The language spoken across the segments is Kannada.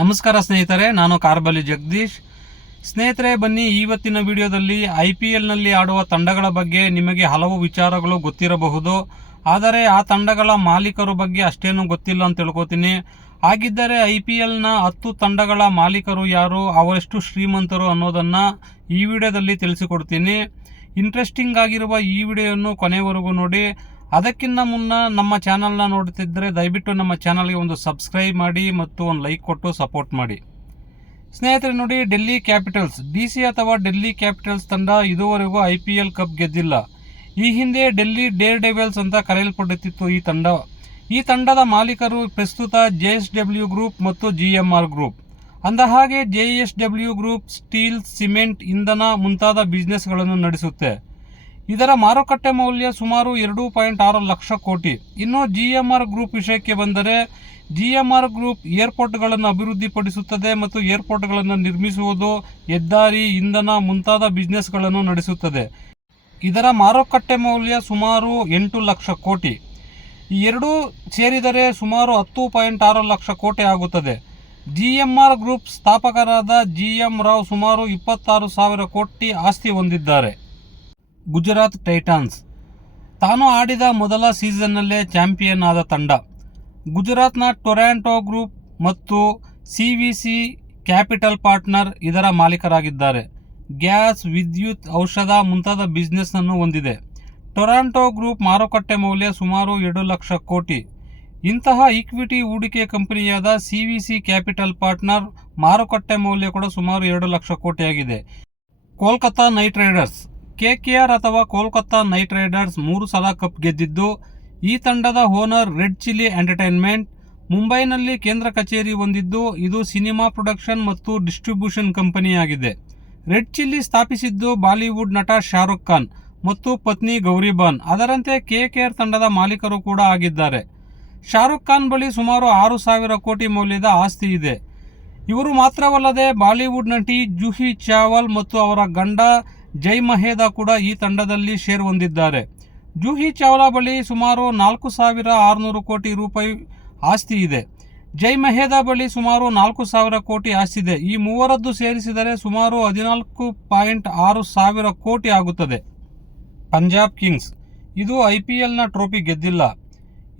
ನಮಸ್ಕಾರ ಸ್ನೇಹಿತರೆ, ನಾನು ಕಾರ್ಬಲಿ ಜಗದೀಶ್. ಸ್ನೇಹಿತರೆ, ಬನ್ನಿ ಇವತ್ತಿನ ವಿಡಿಯೋದಲ್ಲಿ ಐ ಪಿ ಎಲ್ನಲ್ಲಿ ಆಡುವ ತಂಡಗಳ ಬಗ್ಗೆ ನಿಮಗೆ ಹಲವು ವಿಚಾರಗಳು ಗೊತ್ತಿರಬಹುದು. ಆದರೆ ಆ ತಂಡಗಳ ಮಾಲೀಕರ ಬಗ್ಗೆ ಅಷ್ಟೇನು ಗೊತ್ತಿಲ್ಲ ಅಂತ ತಿಳ್ಕೊತೀನಿ. ಹಾಗಿದ್ದರೆ ಐ ಪಿ ಎಲ್ನ ಹತ್ತು ತಂಡಗಳ ಮಾಲೀಕರು ಯಾರು, ಅವರೆಷ್ಟು ಶ್ರೀಮಂತರು ಅನ್ನೋದನ್ನು ಈ ವಿಡಿಯೋದಲ್ಲಿ ತಿಳಿಸಿಕೊಡ್ತೀನಿ. ಇಂಟ್ರೆಸ್ಟಿಂಗ್ ಆಗಿರುವ ಈ ವಿಡಿಯೋವನ್ನು ಕೊನೆವರೆಗೂ ನೋಡಿ. ಅದಕ್ಕಿಂತ ಮುನ್ನ ನಮ್ಮ ಚಾನಲ್ನ ನೋಡುತ್ತಿದ್ದರೆ ದಯವಿಟ್ಟು ನಮ್ಮ ಚಾನಲ್ಗೆ ಒಂದು ಸಬ್ಸ್ಕ್ರೈಬ್ ಮಾಡಿ ಮತ್ತು ಒಂದು ಲೈಕ್ ಕೊಟ್ಟು ಸಪೋರ್ಟ್ ಮಾಡಿ. ಸ್ನೇಹಿತರೆ ನೋಡಿ ಡೆಲ್ಲಿ ಕ್ಯಾಪಿಟಲ್ಸ್ ಡಿ ಸಿ ಅಥವಾ ಡೆಲ್ಲಿ ಕ್ಯಾಪಿಟಲ್ಸ್ ತಂಡ ಇದುವರೆಗೂ ಐ ಪಿ ಎಲ್ ಕಪ್ ಗೆದ್ದಿಲ್ಲ. ಈ ಹಿಂದೆ ಡೆಲ್ಲಿ ಡೇರ್ ಡೆವೆಲ್ಸ್ ಅಂತ ಕರೆಯಲ್ಪಡುತ್ತಿತ್ತು ಈ ತಂಡ. ಈ ತಂಡದ ಮಾಲೀಕರು ಪ್ರಸ್ತುತ ಜೆ ಎಸ್ ಡಬ್ಲ್ಯೂ ಗ್ರೂಪ್ ಮತ್ತು ಜಿ ಎಂ ಆರ್ ಗ್ರೂಪ್ ಅಂದ ಹಾಗೆ J S W group steel cement ಇಂಧನ ಮುಂತಾದ ಬಿಸ್ನೆಸ್ಗಳನ್ನು ನಡೆಸುತ್ತೆ. ಇದರ ಮಾರುಕಟ್ಟೆ ಮೌಲ್ಯ ಸುಮಾರು ಎರಡು ಪಾಯಿಂಟ್ ಆರು ಲಕ್ಷ ಕೋಟಿ. ಇನ್ನು ಜಿ ಎಂ ಆರ್ ಗ್ರೂಪ್ ವಿಷಯಕ್ಕೆ ಬಂದರೆ ಜಿ ಎಂ ಆರ್ ಗ್ರೂಪ್ ಏರ್ಪೋರ್ಟ್ಗಳನ್ನು ಅಭಿವೃದ್ಧಿಪಡಿಸುತ್ತದೆ ಮತ್ತು ಏರ್ಪೋರ್ಟ್ಗಳನ್ನು ನಿರ್ಮಿಸುವುದು ಹೆದ್ದಾರಿ, ಇಂಧನ ಮುಂತಾದ ಬಿಸ್ನೆಸ್ಗಳನ್ನು ನಡೆಸುತ್ತದೆ. ಇದರ ಮಾರುಕಟ್ಟೆ ಮೌಲ್ಯ ಸುಮಾರು ಎಂಟು ಲಕ್ಷ ಕೋಟಿ. ಈ ಎರಡೂ ಸೇರಿದರೆ ಸುಮಾರು ಹತ್ತು ಪಾಯಿಂಟ್ ಆರು ಲಕ್ಷ ಕೋಟಿ ಆಗುತ್ತದೆ. ಜಿ ಎಂ ಆರ್ ಗ್ರೂಪ್ ಸ್ಥಾಪಕರಾದ ಜಿ ಎಂ ರಾವ್ ಸುಮಾರು ಇಪ್ಪತ್ತಾರು ಸಾವಿರ ಕೋಟಿ ಆಸ್ತಿ ಹೊಂದಿದ್ದಾರೆ. ಗುಜರಾತ್ ಟೈಟಾನ್ಸ್. ತಾನು ಆಡಿದ ಮೊದಲ ಸೀಸನ್ನಲ್ಲೇ ಚಾಂಪಿಯನ್ ಆದ ತಂಡ. ಗುಜರಾತ್ನ ಟೊರ್ಯಾಂಟೊ ಗ್ರೂಪ್ ಮತ್ತು C V C capital partner ಇದರ ಮಾಲೀಕರಾಗಿದ್ದಾರೆ. ಗ್ಯಾಸ್, ವಿದ್ಯುತ್, ಔಷಧ ಮುಂತಾದ ಬಿಸ್ನೆಸ್ನನ್ನು ಹೊಂದಿದೆ. ಟೊರಾಂಟೊ ಗ್ರೂಪ್ ಮಾರುಕಟ್ಟೆ ಮೌಲ್ಯ ಸುಮಾರು ಎರಡು ಲಕ್ಷ ಕೋಟಿ. ಇಂತಹ ಈಕ್ವಿಟಿ ಹೂಡಿಕೆ ಕಂಪನಿಯಾದ C V C capital partner ಮಾರುಕಟ್ಟೆ ಮೌಲ್ಯ ಕೂಡ ಸುಮಾರು ಎರಡು lakh ಕೋಟಿಯಾಗಿದೆ. Kolkata Knight Riders. KKR ಅಥವಾ ಕೋಲ್ಕತ್ತಾ ನೈಟ್ ರೈಡರ್ಸ್ ಮೂರು ಸಲ ಕಪ್ ಗೆದ್ದಿದ್ದು, ಈ ತಂಡದ ಓನರ್ ರೆಡ್ ಚಿಲ್ಲಿ ಎಂಟರ್ಟೈನ್ಮೆಂಟ್. ಮುಂಬೈನಲ್ಲಿ ಕೇಂದ್ರ ಕಚೇರಿ ಹೊಂದಿದ್ದು ಇದು ಸಿನಿಮಾ ಪ್ರೊಡಕ್ಷನ್ ಮತ್ತು ಡಿಸ್ಟ್ರಿಬ್ಯೂಷನ್ ಕಂಪನಿಯಾಗಿದೆ. ರೆಡ್ ಚಿಲ್ಲಿ ಸ್ಥಾಪಿಸಿದ್ದು ಬಾಲಿವುಡ್ ನಟ ಶಾರುಖ್ ಖಾನ್ ಮತ್ತು ಪತ್ನಿ ಗೌರಿಬಾನ್ ಅದರಂತೆ ಕೆಕೆಆರ್ ತಂಡದ ಮಾಲೀಕರು ಕೂಡ ಆಗಿದ್ದಾರೆ. ಶಾರುಖ್ ಖಾನ್ ಬಳಿ ಸುಮಾರು ಆರು ಸಾವಿರ ಕೋಟಿ ಮೌಲ್ಯದ ಆಸ್ತಿ ಇದೆ. ಇವರು ಮಾತ್ರವಲ್ಲದೆ ಬಾಲಿವುಡ್ ನಟಿ ಜೂಹಿ ಚಾವಲ್ ಮತ್ತು ಅವರ ಗಂಡ ಜೈ ಮಹೇದಾ ಕೂಡ ಈ ತಂಡದಲ್ಲಿ ಶೇರ್ ಹೊಂದಿದ್ದಾರೆ. ಜೂಹಿ ಚಾವ್ಲಾ ಬಳಿ ಸುಮಾರು ನಾಲ್ಕು ಸಾವಿರ ಆರುನೂರು ಕೋಟಿ ರೂಪಾಯಿ ಆಸ್ತಿ ಇದೆ. ಜೈ ಮಹೇದಾ ಬಳಿ ಸುಮಾರು ನಾಲ್ಕು ಸಾವಿರ ಕೋಟಿ ಆಸ್ತಿ ಇದೆ. ಈ ಮೂವರದ್ದು ಸೇರಿಸಿದರೆ ಸುಮಾರು ಹದಿನಾಲ್ಕು ಪಾಯಿಂಟ್ ಆರು ಸಾವಿರ ಕೋಟಿ ಆಗುತ್ತದೆ. ಪಂಜಾಬ್ ಕಿಂಗ್ಸ್. ಇದು ಐ ಪಿ ಎಲ್ನ ಟ್ರೋಫಿ ಗೆದ್ದಿಲ್ಲ.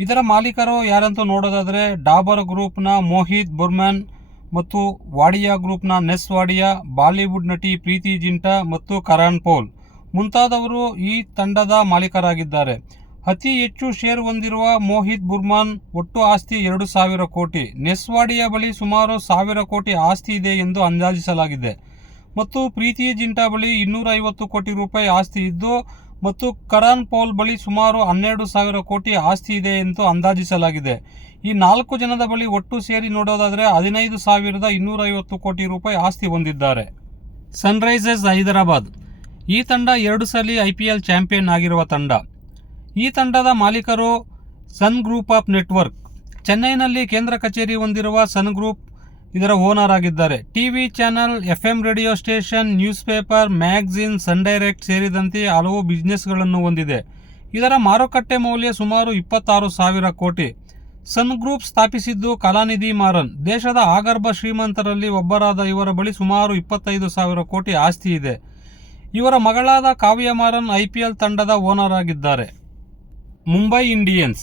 ಇದರ ಮಾಲೀಕರು ಯಾರಂತೂ ನೋಡೋದಾದರೆ ಡಾಬರ್ ಗ್ರೂಪ್ನ ಮೋಹಿತ್ ಬುರ್ಮನ್ ಮತ್ತು ವಾಡಿಯಾ ಗ್ರೂಪ್ನ ನೆಸ್ ವಾಡಿಯಾ, ಬಾಲಿವುಡ್ ನಟಿ ಪ್ರೀತಿ ಜಿಂಟಾ ಮತ್ತು ಕರಾನ್ ಪೌಲ್. ಮುಂತಾದವರು ಈ ತಂಡದ ಮಾಲೀಕರಾಗಿದ್ದಾರೆ. ಅತಿ ಹೆಚ್ಚು ಶೇರ್ ಹೊಂದಿರುವ ಮೋಹಿತ್ ಬುರ್ಮಾನ್ ಒಟ್ಟು ಆಸ್ತಿ ಎರಡು ಸಾವಿರ ಕೋಟಿ. ನೆಸ್ವಾಡಿಯಾ ಬಳಿ ಸುಮಾರು ಸಾವಿರ ಕೋಟಿ ಆಸ್ತಿ ಇದೆ ಎಂದು ಅಂದಾಜಿಸಲಾಗಿದೆ. ಮತ್ತು ಪ್ರೀತಿ ಜಿಂಟಾ ಬಳಿ ಇನ್ನೂರ ಐವತ್ತು ಕೋಟಿ ರೂಪಾಯಿ ಆಸ್ತಿ ಇದ್ದು, ಮತ್ತು ಕರಾನ್ ಪೌಲ್ ಬಳಿ ಸುಮಾರು ಹನ್ನೆರಡು ಸಾವಿರ ಕೋಟಿ ಆಸ್ತಿ ಇದೆ ಎಂದು ಅಂದಾಜಿಸಲಾಗಿದೆ. ಈ ನಾಲ್ಕು ಜನದ ಬಳಿ ಒಟ್ಟು ಸೇರಿ ನೋಡೋದಾದರೆ ಹದಿನೈದು ಸಾವಿರದ ಇನ್ನೂರ ಐವತ್ತು ಕೋಟಿ ರೂಪಾಯಿ ಆಸ್ತಿ ಹೊಂದಿದ್ದಾರೆ. ಸನ್ರೈಸರ್ಸ್ ಹೈದರಾಬಾದ್. ಈ ತಂಡ ಎರಡು ಸಲ ಐ ಪಿ ಎಲ್ ಚಾಂಪಿಯನ್ ಆಗಿರುವ ತಂಡ. ಈ ತಂಡದ ಮಾಲೀಕರು ಸನ್ ಗ್ರೂಪ್ ಆಫ್ ನೆಟ್ವರ್ಕ್ ಚೆನ್ನೈನಲ್ಲಿ ಕೇಂದ್ರ ಕಚೇರಿ ಹೊಂದಿರುವ ಸನ್ ಗ್ರೂಪ್ ಇದರ ಓನರ್ ಆಗಿದ್ದಾರೆ. TV channel F M radio station, newspaper magazine Sun Direct ಸೇರಿದಂತೆ ಹಲವು ಬಿಸ್ನೆಸ್ಗಳನ್ನು ಹೊಂದಿದೆ. ಇದರ ಮಾರುಕಟ್ಟೆ ಮೌಲ್ಯ ಸುಮಾರು ಇಪ್ಪತ್ತಾರು ಸಾವಿರ ಕೋಟಿ. ಸನ್ ಗ್ರೂಪ್ ಸ್ಥಾಪಿಸಿದ್ದು ಕಲಾನಿಧಿ ಮಾರನ್. ದೇಶದ ಆಗರ್ಭ ಶ್ರೀಮಂತರಲ್ಲಿ ಒಬ್ಬರಾದ ಇವರ ಬಳಿ ಸುಮಾರು ಇಪ್ಪತ್ತೈದು ಸಾವಿರ ಕೋಟಿ ಆಸ್ತಿ ಇದೆ. ಇವರ ಮಗಳಾದ Kavya Maran I P L ತಂಡದ ಓನರ್ ಆಗಿದ್ದಾರೆ. ಮುಂಬೈ ಇಂಡಿಯನ್ಸ್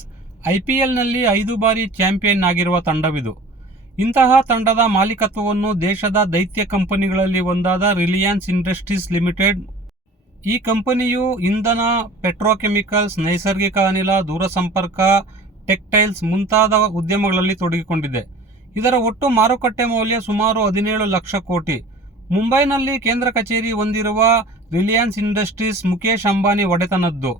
ಐ ಪಿ ಎಲ್ನಲ್ಲಿ ಐದು ಬಾರಿ ಚಾಂಪಿಯನ್ ಆಗಿರುವ ತಂಡವಿದು. ಇಂತಹ ತಂಡದ ಮಾಲೀಕತ್ವವನ್ನು ದೇಶದ ದೈತ್ಯ ಕಂಪನಿಗಳಲ್ಲಿ ಒಂದಾದ ರಿಲಿಯನ್ಸ್ ಇಂಡಸ್ಟ್ರೀಸ್ ಲಿಮಿಟೆಡ್, ಈ ಕಂಪನಿಯು ಇಂಧನ, ಪೆಟ್ರೋಕೆಮಿಕಲ್ಸ್, ನೈಸರ್ಗಿಕ ಅನಿಲ, ದೂರಸಂಪರ್ಕ ಟೆಕ್ಟೈಲ್ಸ್ ಮುಂತಾದ ಉದ್ಯಮಗಳಲ್ಲಿ ತೊಡಗಿಕೊಂಡಿದೆ. ಇದರ ಒಟ್ಟು ಮಾರುಕಟ್ಟೆ ಮೌಲ್ಯ ಸುಮಾರು ಹದಿನೇಳು ಲಕ್ಷ ಕೋಟಿ. ಮುಂಬೈನಲ್ಲಿ ಕೇಂದ್ರ ಕಚೇರಿ ಹೊಂದಿರುವ ರಿಲಯನ್ಸ್ ಇಂಡಸ್ಟ್ರೀಸ್ ಮುಖೇಶ್ ಅಂಬಾನಿ ಒಡೆತನದ್ದು.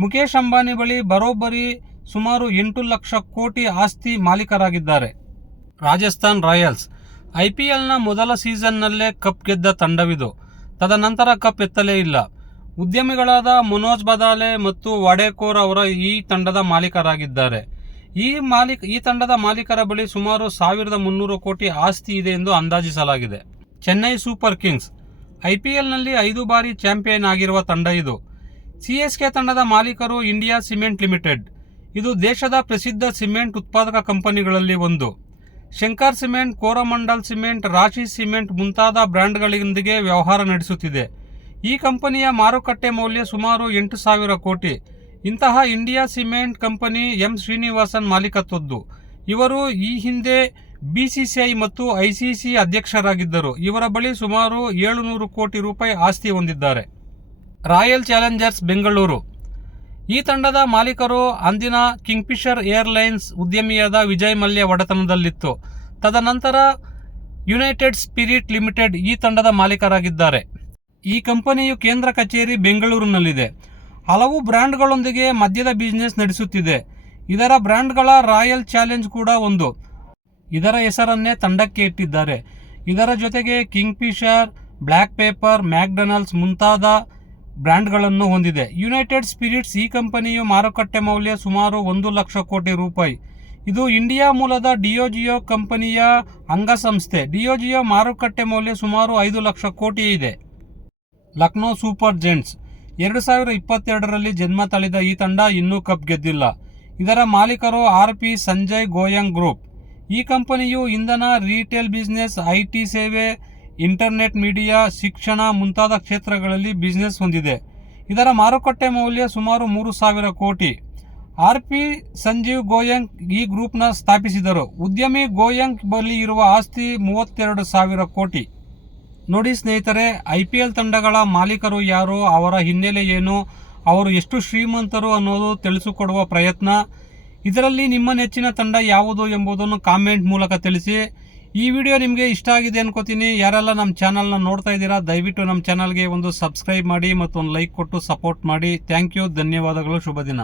ಮುಖೇಶ್ ಅಂಬಾನಿ ಬಳಿ ಬರೋಬ್ಬರಿ ಸುಮಾರು ಎಂಟು ಲಕ್ಷ ಕೋಟಿ ಆಸ್ತಿ ಮಾಲೀಕರಾಗಿದ್ದಾರೆ. ರಾಜಸ್ಥಾನ್ ರಾಯಲ್ಸ್ ಐ ಪಿ ಎಲ್ನ ಮೊದಲ ಸೀಸನ್ನಲ್ಲೇ ಕಪ್ ಗೆದ್ದ ತಂಡವಿದು. ತದನಂತರ ಕಪ್ ಎತ್ತಲೇ ಇಲ್ಲ. ಉದ್ಯಮಿಗಳಾದ ಮನೋಜ್ ಬದಾಲೆ ಮತ್ತು ವಾಡೇಕೋರ್ ಅವರ ಈ ತಂಡದ ಮಾಲೀಕರಾಗಿದ್ದಾರೆ. ಈ ಮಾಲೀಕ, ಈ ತಂಡದ ಮಾಲೀಕರ ಬಳಿ ಸುಮಾರು ಸಾವಿರದ ಮುನ್ನೂರು ಕೋಟಿ ಆಸ್ತಿ ಇದೆ ಎಂದು ಅಂದಾಜಿಸಲಾಗಿದೆ. Chennai Super Kings I P ಎಲ್ನಲ್ಲಿ ಐದು ಬಾರಿ ಚಾಂಪಿಯನ್ ಆಗಿರುವ ತಂಡ ಇದು. ಸಿ ಎಸ್ ಕೆ ತಂಡದ ಮಾಲೀಕರು ಇಂಡಿಯಾ ಸಿಮೆಂಟ್ ಲಿಮಿಟೆಡ್. ಇದು ದೇಶದ ಪ್ರಸಿದ್ಧ ಸಿಮೆಂಟ್ ಉತ್ಪಾದಕ ಕಂಪನಿಗಳಲ್ಲಿ ಒಂದು. Shankar cement, Coromandel cement, Rashi cement ಮುಂತಾದ ಬ್ರ್ಯಾಂಡ್ಗಳೊಂದಿಗೆ ವ್ಯವಹಾರ ನಡೆಸುತ್ತಿದೆ. ಈ ಕಂಪನಿಯ ಮಾರುಕಟ್ಟೆ ಮೌಲ್ಯ ಸುಮಾರು ಎಂಟು ಸಾವಿರ ಕೋಟಿ. ಇಂತಹ India cement company M Srinivasan ಮಾಲೀಕತ್ವದ್ದು. ಇವರು ಈ ಹಿಂದೆ ಬಿಸಿಸಿಐ ಮತ್ತು ಐಸಿಸಿ ಅಧ್ಯಕ್ಷರಾಗಿದ್ದರು. ಇವರ ಬಳಿ ಸುಮಾರು ಏಳುನೂರು ಕೋಟಿ ರೂಪಾಯಿ ಆಸ್ತಿ ಹೊಂದಿದ್ದಾರೆ. Royal Challengers Bengaluru. ಈ ತಂಡದ ಮಾಲೀಕರು ಅಂದಿನ ಕಿಂಗ್ಫಿಷರ್ ಏರ್ಲೈನ್ಸ್ ಉದ್ಯಮಿಯಾದ ವಿಜಯ್ ಮಲ್ಯ ಒಡೆತನದಲ್ಲಿತ್ತು. ತದನಂತರ ಯುನೈಟೆಡ್ ಸ್ಪಿರಿಟ್ ಲಿಮಿಟೆಡ್ ಈ ತಂಡದ ಮಾಲೀಕರಾಗಿದ್ದಾರೆ. ಈ ಕಂಪನಿಯು ಕೇಂದ್ರ ಕಚೇರಿ ಬೆಂಗಳೂರಿನಲ್ಲಿದೆ. ಹಲವು ಬ್ರ್ಯಾಂಡ್ಗಳೊಂದಿಗೆ ಮದ್ಯದ ಬಿಸ್ನೆಸ್ ನಡೆಸುತ್ತಿದೆ. ಇದರ ಬ್ರ್ಯಾಂಡ್ಗಳ ರಾಯಲ್ ಚಾಲೆಂಜ್ ಕೂಡ ಒಂದು. ಇದರ ಹೆಸರನ್ನೇ ತಂಡಕ್ಕೆ ಇಟ್ಟಿದ್ದಾರೆ. ಇದರ ಜೊತೆಗೆ Kingfisher black paper, McDonald's ಮುಂತಾದ ಬ್ರ್ಯಾಂಡ್ಗಳನ್ನು ಹೊಂದಿದೆ. ಯುನೈಟೆಡ್ ಸ್ಪಿರಿಟ್ಸ್ ಈ ಕಂಪನಿಯು ಮಾರುಕಟ್ಟೆ ಮೌಲ್ಯ ಸುಮಾರು ಒಂದು ಲಕ್ಷ ಕೋಟಿ ರೂಪಾಯಿ. ಇದು ಇಂಡಿಯಾ ಮೂಲದ ಡಿಯೋಜಿಯೋ ಕಂಪನಿಯ ಅಂಗಸಂಸ್ಥೆ. ಡಿಯೋಜಿಯೋ ಮಾರುಕಟ್ಟೆ ಮೌಲ್ಯ ಸುಮಾರು ಐದು ಲಕ್ಷ ಕೋಟಿ ಇದೆ. Lucknow Super Giants. ಎರಡು ಸಾವಿರ ಇಪ್ಪತ್ತೆರಡರಲ್ಲಿ ಜನ್ಮ ತಳೆದ ಈ ತಂಡ ಇನ್ನೂ ಕಪ್ ಗೆದ್ದಿಲ್ಲ. ಇದರ ಮಾಲೀಕರು R P Sanjay Goenka group. ಈ ಕಂಪನಿಯು ಇಂಧನ, ರೀಟೇಲ್ ಬಿಸ್ನೆಸ್, ಐಟಿ ಸೇವೆ, ಇಂಟರ್ನೆಟ್ ಮೀಡಿಯಾ, ಶಿಕ್ಷಣ ಮುಂತಾದ ಕ್ಷೇತ್ರಗಳಲ್ಲಿ ಬಿಸ್ನೆಸ್ ಹೊಂದಿದೆ. ಇದರ ಮಾರುಕಟ್ಟೆ ಮೌಲ್ಯ ಸುಮಾರು ಮೂರು ಸಾವಿರ ಕೋಟಿ. ಆರ್ ಪಿ ಸಂಜೀವ್ ಗೋಯಂಗ್ ಈ ಗ್ರೂಪ್ನ ಸ್ಥಾಪಿಸಿದರು. ಉದ್ಯಮಿ ಗೋಯಂಗ್ ಬಳಿ ಇರುವ ಆಸ್ತಿ ಮೂವತ್ತೆರಡು ಸಾವಿರ ಕೋಟಿ. ನೋಡಿ ಸ್ನೇಹಿತರೆ, ಐ ಪಿ ಎಲ್ ತಂಡಗಳ ಮಾಲೀಕರು ಯಾರು, ಅವರ ಹಿನ್ನೆಲೆ ಏನು, ಅವರು ಎಷ್ಟು ಶ್ರೀಮಂತರು ಅನ್ನೋದು ತಿಳಿಸಿಕೊಡುವ ಪ್ರಯತ್ನ. ಇದರಲ್ಲಿ ನಿಮ್ಮ ನೆಚ್ಚಿನ ತಂಡ ಯಾವುದು ಎಂಬುದನ್ನು ಕಾಮೆಂಟ್ ಮೂಲಕ ತಿಳಿಸಿ. ಈ ವಿಡಿಯೋ ನಿಮಗೆ ಇಷ್ಟ ಆಗಿದೆ ಅನ್ಕೋತೀನಿ. ಯಾರೆಲ್ಲ ನಮ್ಮ ಚಾನಲ್ನ ನೋಡ್ತಾ ಇದ್ದೀರಾ, ದಯವಿಟ್ಟು ನಮ್ಮ ಚಾನಲ್ಗೆ ಒಂದು ಸಬ್ಸ್ಕ್ರೈಬ್ ಮಾಡಿ ಮತ್ತು ಒಂದು ಲೈಕ್ ಕೊಟ್ಟು ಸಪೋರ್ಟ್ ಮಾಡಿ. ಥ್ಯಾಂಕ್ ಯು, ಧನ್ಯವಾದಗಳು, ಶುಭ ದಿನ.